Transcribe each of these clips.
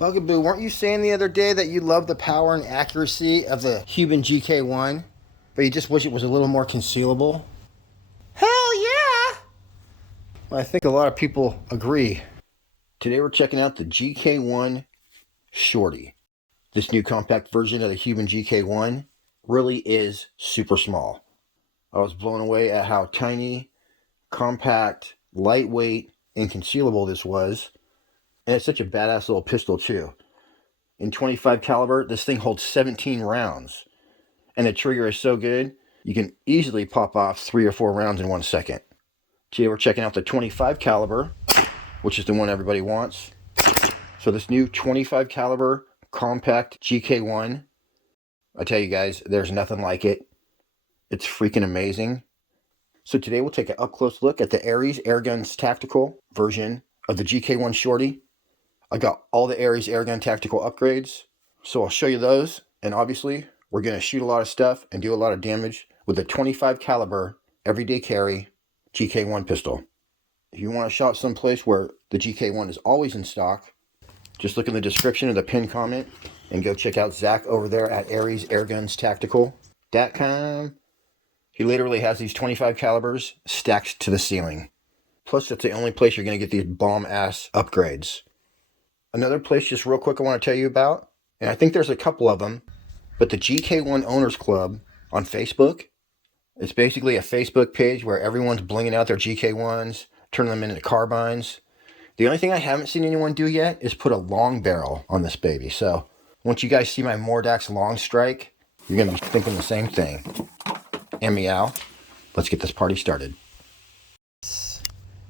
Bugaboo, weren't you saying the other day that you love the power and accuracy of the Huben GK1, but you just wish it was a little more concealable? Hell yeah! Well, I think a lot of people agree. Today we're checking out the GK1 Shorty. This new compact version of the Huben GK1 really is super small. I was blown away at how tiny, compact, lightweight, and concealable this was. And it's such a badass little pistol too. In 25 caliber, this thing holds 17 rounds. And the trigger is so good, you can easily pop off 3 or 4 rounds in 1 second. Today we're checking out the 25 caliber, which is the one everybody wants. So this new 25 caliber compact GK1, I tell you guys, there's nothing like it. It's freaking amazing. So today we'll take an up-close look at the Ares Airguns Tactical version of the GK1 Shorty. I got all the Ares Airgun Tactical upgrades, so I'll show you those. And obviously, we're going to shoot a lot of stuff and do a lot of damage with the 25 caliber everyday carry GK1 pistol. If you want to shop someplace where the GK1 is always in stock, just look in the description of the pinned comment and go check out Zach over there at Ares Airguns Tactical.com. He literally has these 25 calibers stacked to the ceiling. Plus, that's the only place you're going to get these bomb-ass upgrades. Another place just real quick I want to tell you about, and I think there's a couple of them, but the GK1 Owners Club on Facebook. It's basically a Facebook page where everyone's blinging out their GK1s, turning them into carbines. The only thing I haven't seen anyone do yet is put a long barrel on this baby. So once you guys see my Mordax long strike, you're going to be thinking the same thing. And meow, let's get this party started.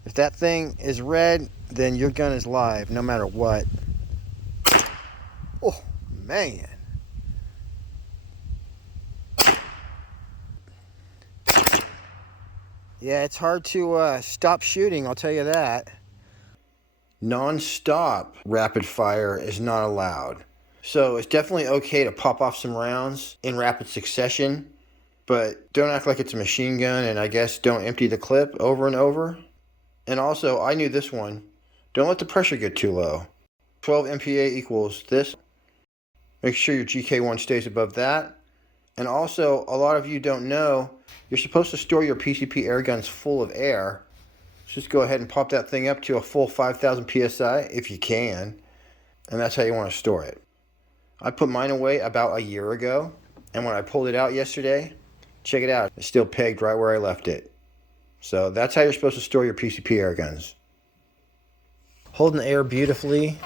If that thing is red, then your gun is live, no matter what. Oh, man. Yeah, it's hard to stop shooting, I'll tell you that. Non-stop rapid fire is not allowed. So it's definitely okay to pop off some rounds in rapid succession, but don't act like it's a machine gun, and I guess don't empty the clip over and over. And also, I knew this one. Don't let the pressure get too low. 12 MPa equals this. Make sure your GK1 stays above that. And also, a lot of you don't know, you're supposed to store your PCP air guns full of air. Just go ahead and pop that thing up to a full 5,000 PSI if you can. And that's how you want to store it. I put mine away about a year ago. And when I pulled it out yesterday, check it out. It's still pegged right where I left it. So that's how you're supposed to store your PCP air guns. Holding the air beautifully.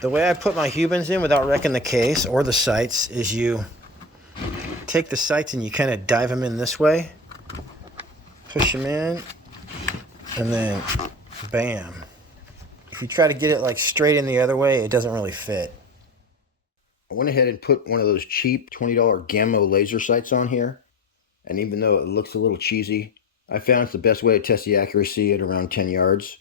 The way I put my Hubens in without wrecking the case or the sights is you take the sights and you kind of dive them in this way. Push them in. And then bam. If you try to get it like straight in the other way, it doesn't really fit. I went ahead and put one of those cheap $20 Gamma laser sights on here. And even though it looks a little cheesy, I found it's the best way to test the accuracy at around 10 yards.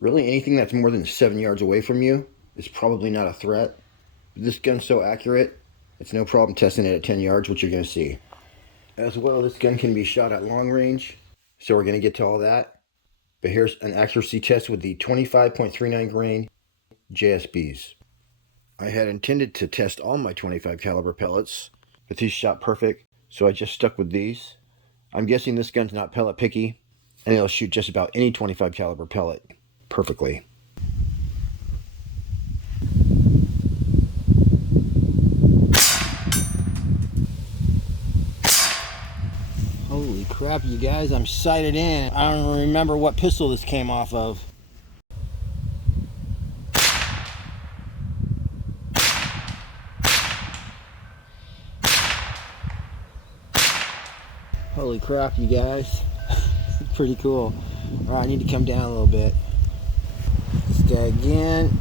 Really, anything that's more than 7 yards away from you is probably not a threat. But this gun's so accurate, it's no problem testing it at 10 yards, which you're going to see. As well, this gun can be shot at long range, so we're going to get to all that. But here's an accuracy test with the 25.39 grain JSBs. I had intended to test all my 25 caliber pellets, but these shot perfect. So I just stuck with these. I'm guessing this gun's not pellet picky, and it'll shoot just about any 25 caliber pellet perfectly. Holy crap, you guys, I'm sighted in. I don't remember what pistol this came off of. Holy crap, you guys. Pretty cool. Alright, I need to come down a little bit. This guy again.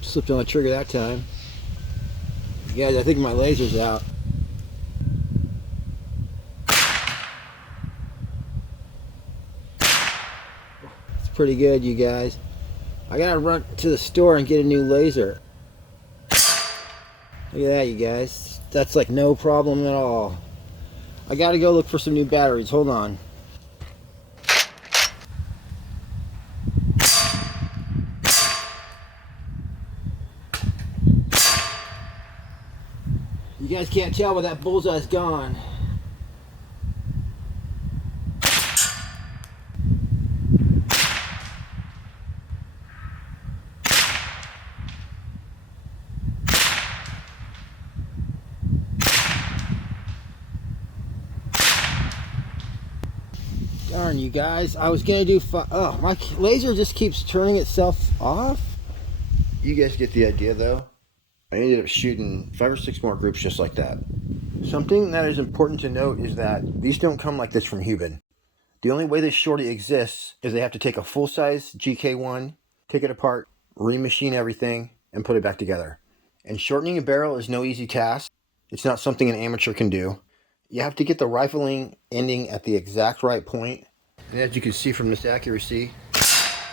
Slipped on the trigger that time. Guys, I think my laser's out. pretty good, you guys. I gotta run to the store and get a new laser. Look at that, you guys. That's like no problem at all. I gotta go look for some new batteries. Hold on. You guys can't tell, but that bullseye's gone. Darn, you guys. I was gonna do oh, my laser just keeps turning itself off. You guys get the idea, though. I ended up shooting 5 or 6 more groups just like that. Something that is important to note is that these don't come like this from Huben. The only way this Shorty exists is they have to take a full-size GK1, take it apart, remachine everything, and put it back together. And shortening a barrel is no easy task. It's not something an amateur can do. You have to get the rifling ending at the exact right point. And as you can see from this accuracy,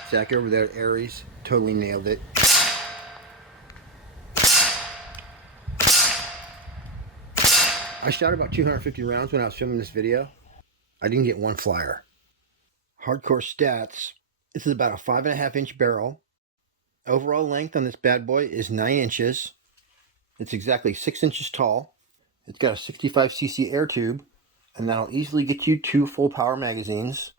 Zach over there at Ares totally nailed it. I shot about 250 rounds when I was filming this video. I didn't get one flyer. Hardcore stats. This is about a 5.5 inch barrel. Overall length on this bad boy is 9 inches. It's exactly 6 inches tall. It's got a 65cc air tube, and that'll easily get you 2 full power magazines.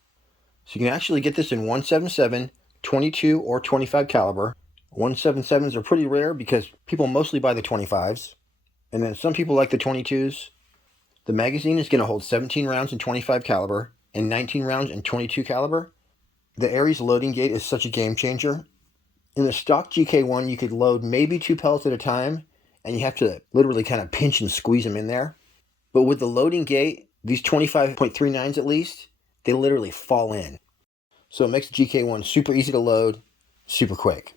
So you can actually get this in 177, 22, or 25 caliber. 177s are pretty rare because people mostly buy the 25s. And then some people like the 22s. The magazine is going to hold 17 rounds in 25 caliber and 19 rounds in 22 caliber. The Ares loading gate is such a game changer. In the stock GK1, you could load maybe 2 pellets at a time, and you have to literally kind of pinch and squeeze them in there. But with the loading gate, these 25.39s at least, they literally fall in. So it makes the GK1 super easy to load, super quick.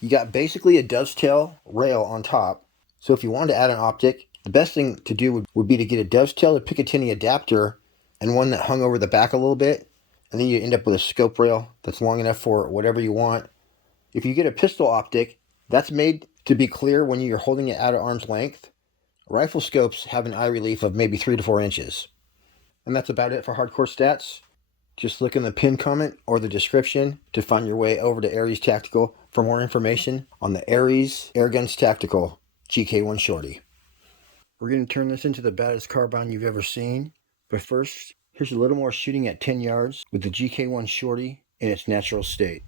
You got basically a dovetail rail on top. So if you wanted to add an optic, the best thing to do would be to get a dovetail or Picatinny adapter and one that hung over the back a little bit. And then you end up with a scope rail that's long enough for whatever you want. If you get a pistol optic, that's made to be clear when you're holding it out at arm's length. Rifle scopes have an eye relief of maybe 3 to 4 inches. And that's about it for hardcore stats. Just look in the pinned comment or the description to find your way over to Ares Tactical for more information on the Ares Airguns Tactical GK1 Shorty. We're going to turn this into the baddest carbine you've ever seen. But first, here's a little more shooting at 10 yards with the GK1 Shorty in its natural state.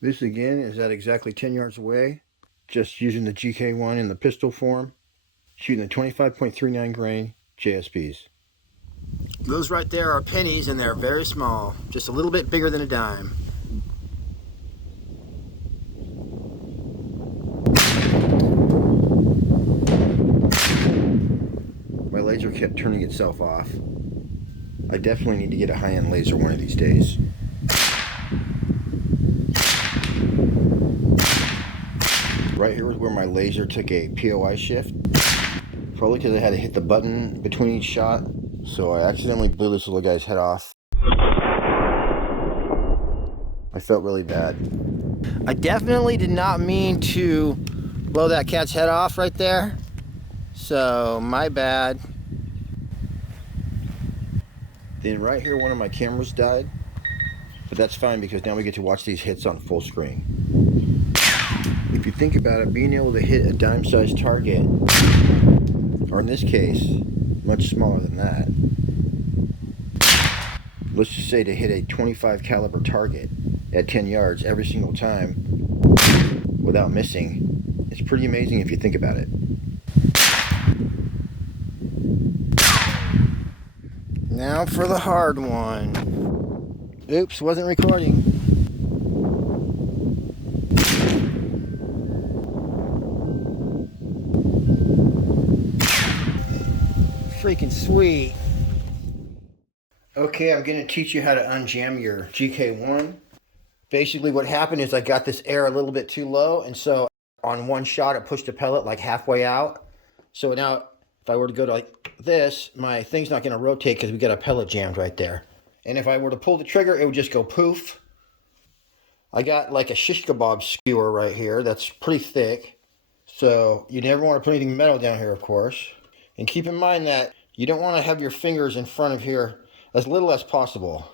This again is at exactly 10 yards away, just using the GK1 in the pistol form, shooting the 25.39 grain JSPs. Those right there are pennies, and they're very small, just a little bit bigger than a dime. My laser kept turning itself off. I definitely need to get a high-end laser one of these days. Right here was where my laser took a POI shift. Probably because I had to hit the button between each shot, so I accidentally blew this little guy's head off. I felt really bad. I definitely did not mean to blow that cat's head off right there, so my bad. Then right here one of my cameras died, but that's fine because now we get to watch these hits on full screen. If you think about it, being able to hit a dime-sized target, or in this case, much smaller than that, let's just say to hit a 25 caliber target at 10 yards every single time without missing, it's pretty amazing if you think about it. Now for the hard one. Oops, wasn't recording. freaking sweet. Okay, I'm going to teach you how to unjam your GK1. Basically what happened is I got this air a little bit too low, and so on one shot it pushed the pellet like halfway out. So now if I were to go to like this, my thing's not going to rotate because we got a pellet jammed right there. And if I were to pull the trigger, it would just go poof. I got like a shish kebab skewer right here that's pretty thick. So you never want to put anything metal down here, of course. And keep in mind that you don't want to have your fingers in front of here as little as possible.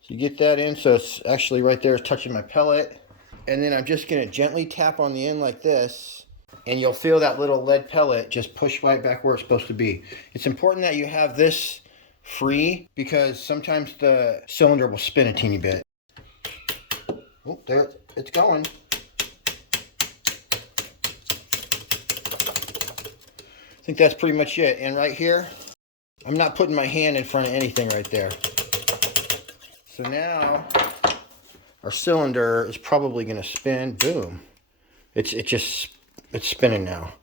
So you get that in, so it's actually right there, it's touching my pellet. And then I'm just going to gently tap on the end like this, and you'll feel that little lead pellet just push right back where it's supposed to be. It's important that you have this free because sometimes the cylinder will spin a teeny bit. Oh, there, it's going. I think that's pretty much it. And right here, I'm not putting my hand in front of anything right there. So now our cylinder is probably going to spin. Boom. It's spinning now.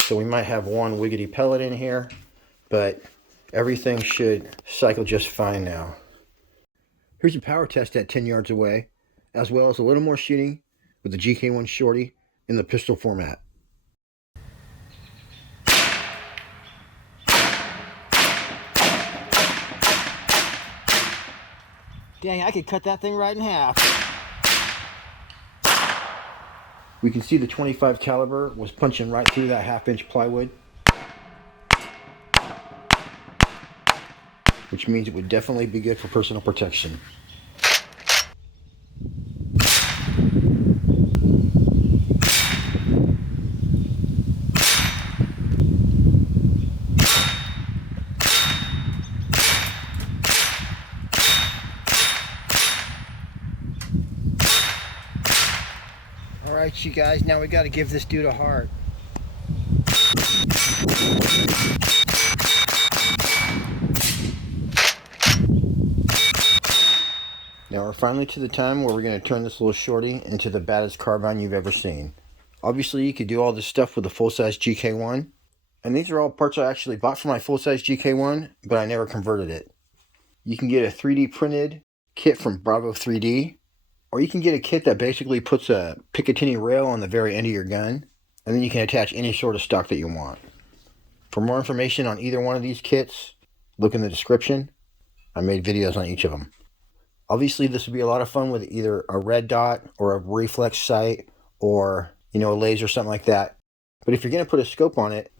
So we might have one wiggity pellet in here, but everything should cycle just fine now. Here's a power test at 10 yards away, as well as a little more shooting with the GK1 Shorty in the pistol format. Dang, I could cut that thing right in half. We can see the 25 caliber was punching right through that 1/2-inch plywood, which means it would definitely be good for personal protection. Alright, you guys, now we got to give this dude a heart. Now we're finally to the time where we're going to turn this little shorty into the baddest carbine you've ever seen. Obviously, you could do all this stuff with a full-size GK1. And these are all parts I actually bought for my full-size GK1, but I never converted it. You can get a 3D printed kit from Bravo 3D. Or you can get a kit that basically puts a Picatinny rail on the very end of your gun, and then you can attach any sort of stock that you want. For more information on either one of these kits, look in the description. I made videos on each of them. Obviously, this would be a lot of fun with either a red dot or a reflex sight or, a laser or something like that. But if you're going to put a scope on it,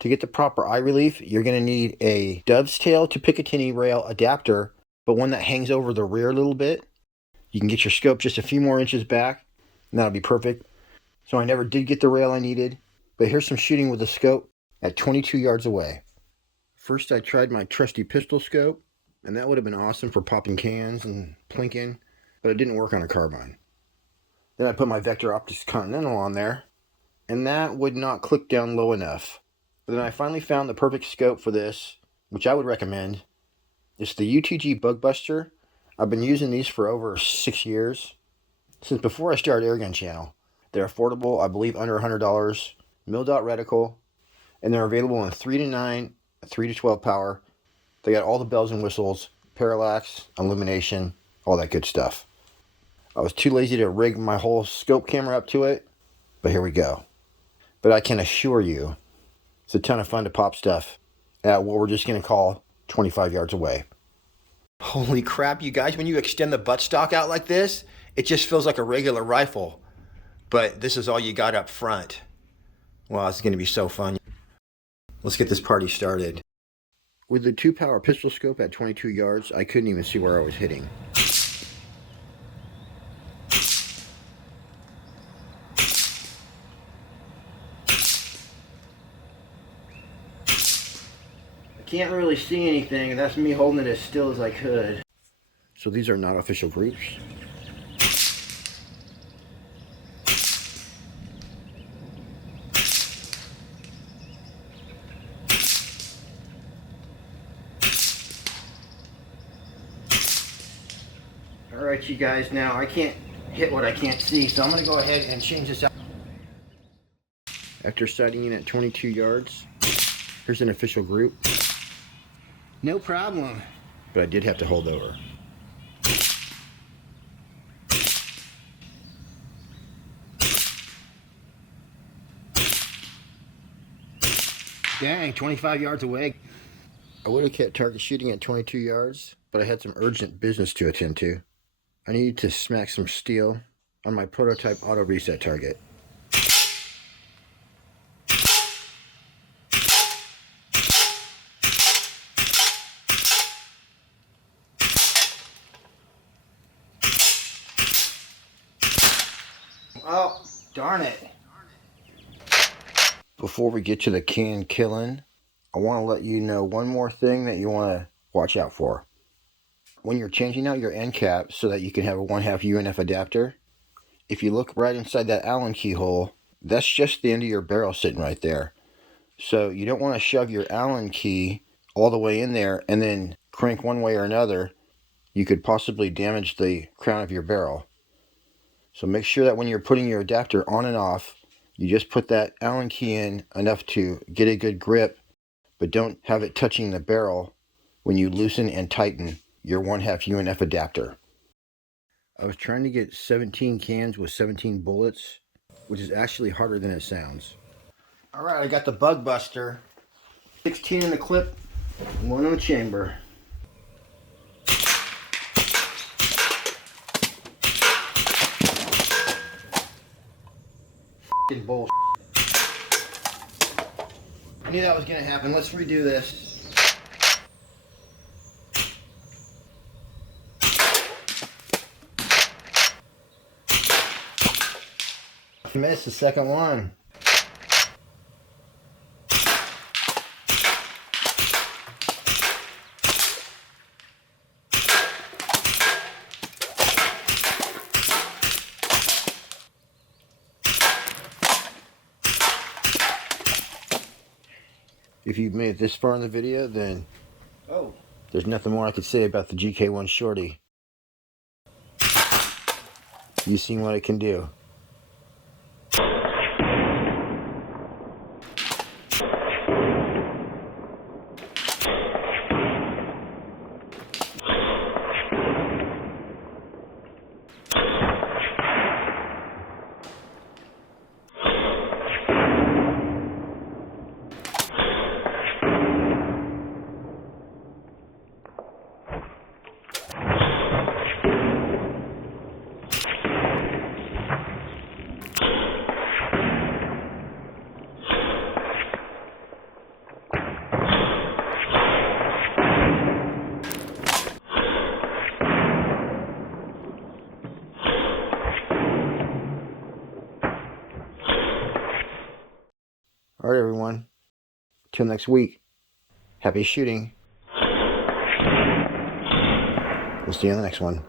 to get the proper eye relief, you're going to need a dove's tail to Picatinny rail adapter, but one that hangs over the rear a little bit. You can get your scope just a few more inches back, and that'll be perfect. So I never did get the rail I needed, but here's some shooting with the scope at 22 yards away. First I tried my trusty pistol scope, and that would have been awesome for popping cans and plinking, but it didn't work on a carbine. Then I put my Vector Optics Continental on there, and that would not click down low enough. But then I finally found the perfect scope for this, which I would recommend. It's the UTG Bug Buster. I've been using these for over 6 years, since before I started Airgun Channel. They're affordable, I believe under $100, mil-dot reticle, and they're available in 3-9, 3-12 power. They got all the bells and whistles, parallax, illumination, all that good stuff. I was too lazy to rig my whole scope camera up to it, but here we go. But I can assure you, it's a ton of fun to pop stuff at what we're just going to call 25 yards away. Holy crap, you guys, when you extend the buttstock out like this, it just feels like a regular rifle. But this is all you got up front. Wow, it's going to be so fun. Let's get this party started. With the 2-power pistol scope at 22 yards, I couldn't even see where I was hitting. Can't really see anything, and that's me holding it as still as I could. So these are not official groups. Alright, you guys, now I can't hit what I can't see, so I'm going to go ahead and change this out. After sighting in at 22 yards, here's an official group. No problem. But I did have to hold over. Dang, 25 yards away. I would have kept target shooting at 22 yards, but I had some urgent business to attend to. I needed to smack some steel on my prototype auto reset target. Oh, darn it. Before we get to the can killing, I want to let you know one more thing that you want to watch out for. When you're changing out your end cap so that you can have a 1/2 UNF adapter, if you look right inside that Allen key hole, that's just the end of your barrel sitting right there. So you don't want to shove your Allen key all the way in there and then crank one way or another. You could possibly damage the crown of your barrel. So make sure that when you're putting your adapter on and off, you just put that Allen key in enough to get a good grip, but don't have it touching the barrel when you loosen and tighten your 1/2 UNF adapter. I was trying to get 17 cans with 17 bullets, which is actually harder than it sounds. Alright, I got the Bug Buster. 16 in the clip, 1 in the chamber. F***ing bullshit. I knew that was going to happen. Let's redo this. I missed the second one. If you've made it this far in the video, then there's nothing more I could say about the GK1 Shorty. You've seen what it can do. All right, everyone. Till next week. Happy shooting. We'll see you on the next one.